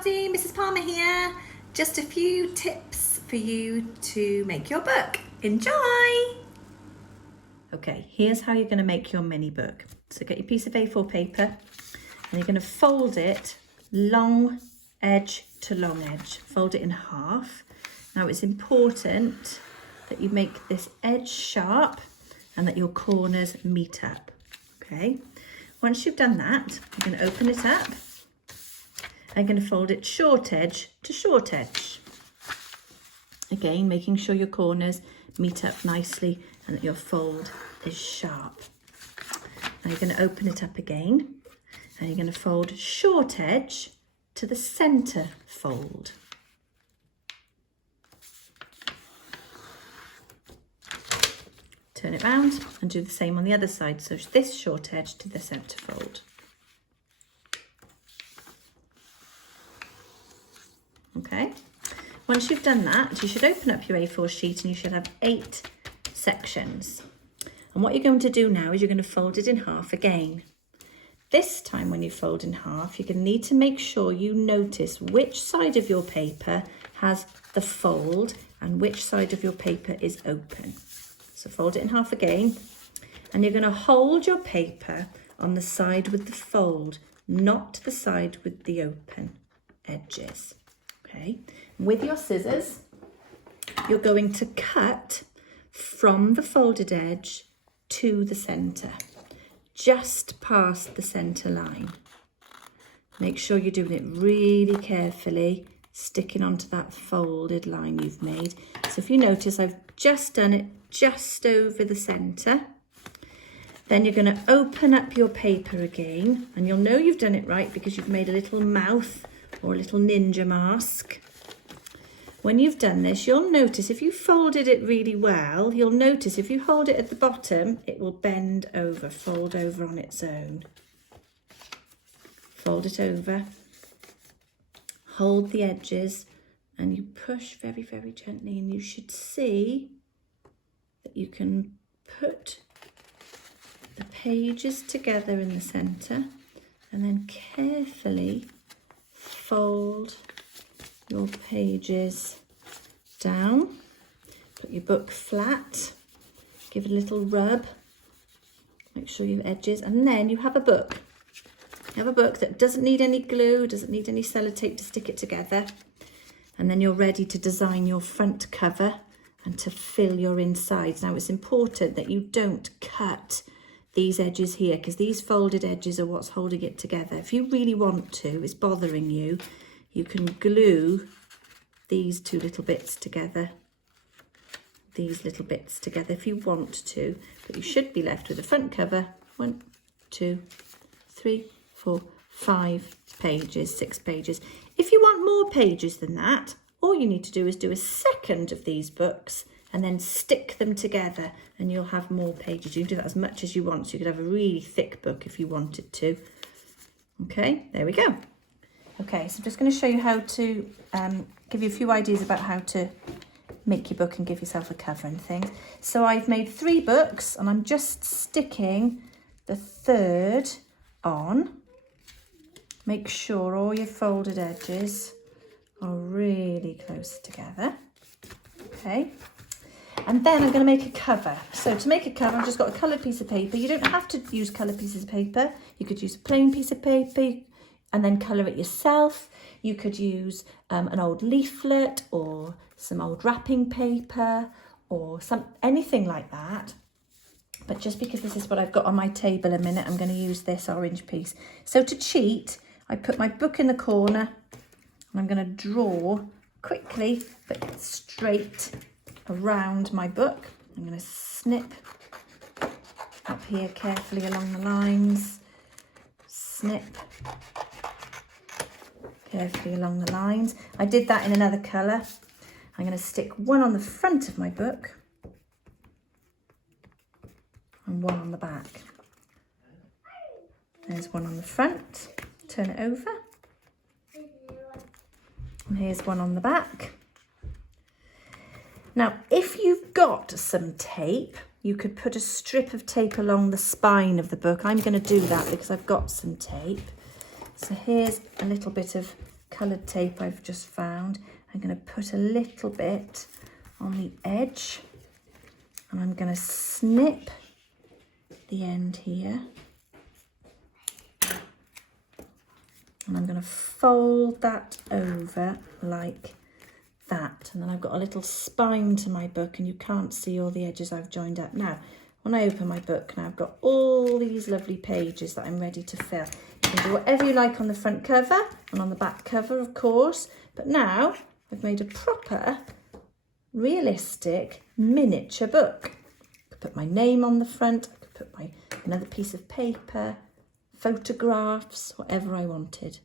everybody, Mrs. Palmer here. Just a few tips for you to make your book. Enjoy! Okay, here's how you're going to make your mini book. So get your piece of A4 paper and you're going to fold it long edge to long edge. Fold it in half. Now it's important that you make this edge sharp and that your corners meet up. Okay, once you've done that, you're going to open it up. I'm going to fold it short edge to short edge. Again, making sure your corners meet up nicely and that your fold is sharp. Now you're going to open it up again and you're going to fold short edge to the centre fold. Turn it round and do the same on the other side. So this short edge to the centre fold. Okay, once you've done that, you should open up your A4 sheet and you should have 8 sections. And what you're going to do now is you're going to fold it in half again. This time when you fold in half, you're going to need to make sure you notice which side of your paper has the fold and which side of your paper is open. So fold it in half again and you're going to hold your paper on the side with the fold, not the side with the open edges. Okay, with your scissors, you're going to cut from the folded edge to the centre, just past the centre line. Make sure you're doing it really carefully, sticking onto that folded line you've made. So if you notice, I've just done it just over the centre. Then you're going to open up your paper again, and you'll know you've done it right because you've made a little mouth or a little ninja mask. When you've done this, you'll notice if you folded it really well, you'll notice if you hold it at the bottom, it will bend over, fold over on its own. Fold it over, hold the edges, and you push very, very gently, and you should see that you can put the pages together in the centre and then carefully fold your pages down, put your book flat, give it a little rub, make sure your edges, and then you have a book. You have a book that doesn't need any glue, doesn't need any sellotape to stick it together, and then you're ready to design your front cover and to fill your insides. Now it's important that you don't cut these edges here because these folded edges are what's holding it together. If you really want to, it's bothering you, you can glue these two little bits together, these little bits together if you want to, but you should be left with a front cover. 1, 2, 3, 4, 5 pages, 6 pages. If you want more pages than that, all you need to do is do a second of these books and then stick them together and you'll have more pages. You can do that as much as you want, so you could have a really thick book if you wanted to. Okay, there we go. Okay, so I'm just going to show you how to give you a few ideas about how to make your book and give yourself a cover and things. So I've made 3 books and I'm just sticking the third on. Make sure all your folded edges are really close together. Okay. And then I'm going to make a cover. So to make a cover, I've just got a coloured piece of paper. You don't have to use coloured pieces of paper. You could use a plain piece of paper and then colour it yourself. You could use an old leaflet or some old wrapping paper or anything like that. But just because this is what I've got on my table a minute, I'm going to use this orange piece. So to cheat, I put my book in the corner and I'm going to draw quickly but straight around my book. I'm going to snip up here carefully along the lines, snip carefully along the lines. I did that in another colour. I'm going to stick one on the front of my book and one on the back. There's one on the front, turn it over, and here's one on the back. Now, if you've got some tape, you could put a strip of tape along the spine of the book. I'm going to do that because I've got some tape. So here's a little bit of coloured tape I've just found. I'm going to put a little bit on the edge, and I'm going to snip the end here. And I'm going to fold that over like that. And then I've got a little spine to my book, and you can't see all the edges I've joined up. Now, when I open my book, now I've got all these lovely pages that I'm ready to fill. You can do whatever you like on the front cover and on the back cover, of course. But now I've made a proper, realistic, miniature book. I could put my name on the front. I could put another piece of paper, photographs, whatever I wanted.